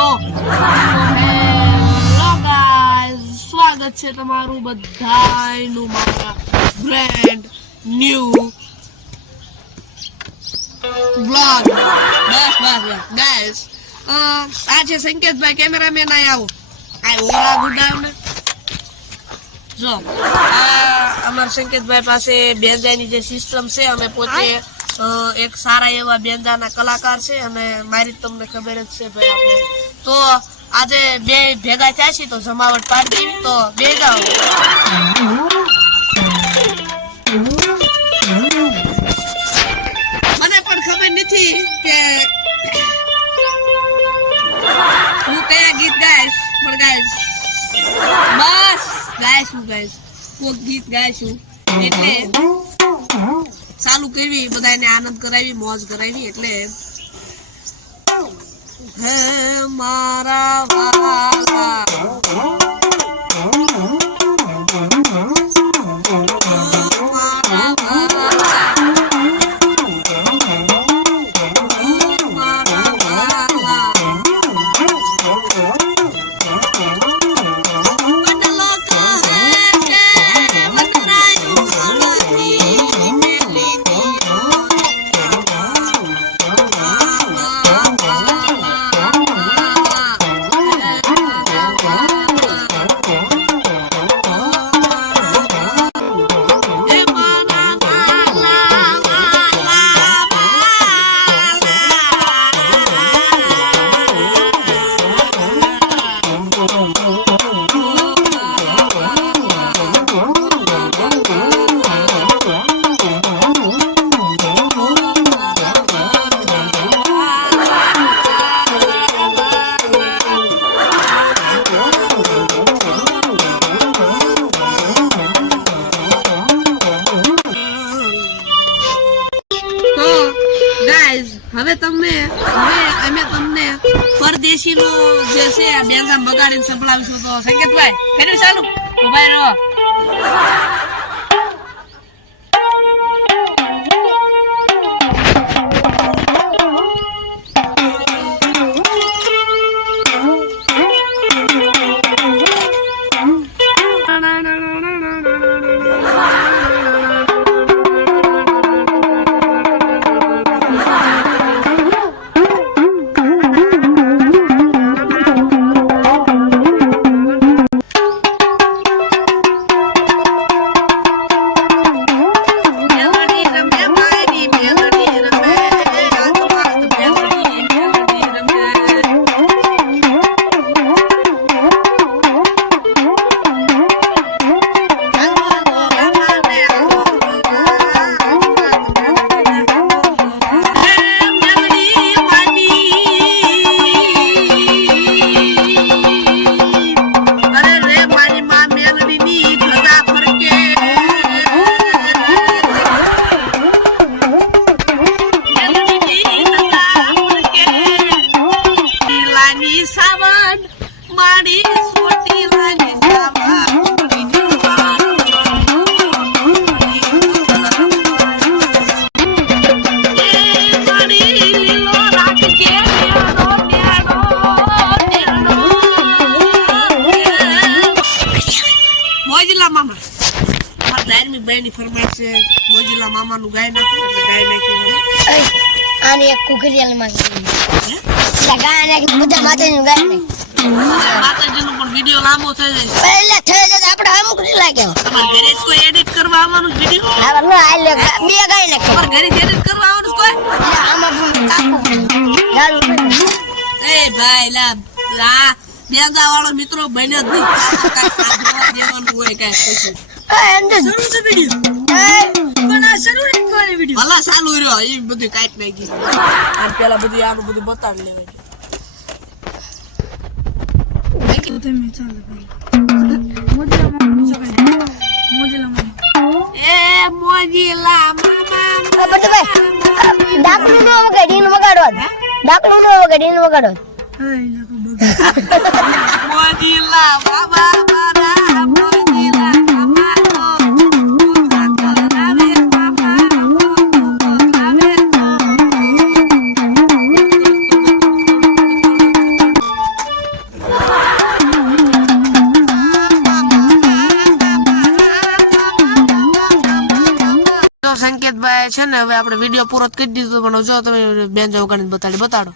તો hello guys, સ્વાગત છે તમારું બધાયનું મારા બ્રેન્ડ ન્યૂ બ્લોગ. બસ ગાઈસ, આ છે સંકેતભાઈ કેમેરામેન. આવો ઓલા ગુડાવ ને જો અમારા સંકેતભાઈ પાસે બેંજાની જે સિસ્ટમ છે, અમે પોતે એક સારા એવા બેંજાના કલાકાર છે અને મારી તમને ખબર જ છે ભાઈ. આપણે તો આજે બે ભેગા થયા છીએ તો જમાવટ પાડી દીધી. તો બે જાઓ. મને પણ ખબર નથી કે હું કયા ગીત ગાઈશ, પણ ગાઈશ બસ ગાઈશું કોક ગીત ગાઈશું એટલે ચાલુ કરવી, બધાને આનંદ કરાવી, મોજ કરાવી. એટલે હે મારા વાલા હવે અમે તમને પરદેશી નો જે છે બેંગા બગાડીને સંભળાવીશું. તો સંકેતભાઈ કર્યું ચાલુ ઉભા રહો. મોજીલા મામા નું ગાય નાખ્યું એટલે ગાય નાખી આની એક કુકરીયાલ માં ગાય નાખી બધા માતાજીનું ગાય નાખી. માતાજીનો પણ વિડિયો લાંબો થઈ જાય પહેલા થઈ જાય આપણે અમુક નહીં લાગ્યો. તમારે ઘરે કોઈ એડિટ કરવા આવવાનું વિડિયો હા લો આ લે બે ગાય નાખી. તમારે ઘરે એડિટ કરવા આવવાનું કોઈ આમાં કાકુ ચાલુ એ ભાઈ લા આ બેંગા વાળો મિત્રો બન્યો જ નહીં. દેવાનું હોય કાઈ પૈસા શરૂ છે વિડિયો પણ આ શરૂ નહીં કોઈ વિડિયો ભલા ચાલુ રહ્યો એ બધું કાટ નાખી. આ પેલા બધું આનું બધું બતાડી લેવાય. તમે ચાલો ભાઈ મોજીલા મામા ડાકલું નો વગાડીને વગાડવા ડાકલું નો વગાડીને વગાડવા મોજીલા બાબા બારા મોજીલા મામા જો સંકેતભાઈ છે ને હવે આપણે વિડીયો પૂરો જ કરી દીધો પણ જો તમે બેન જો બતાડો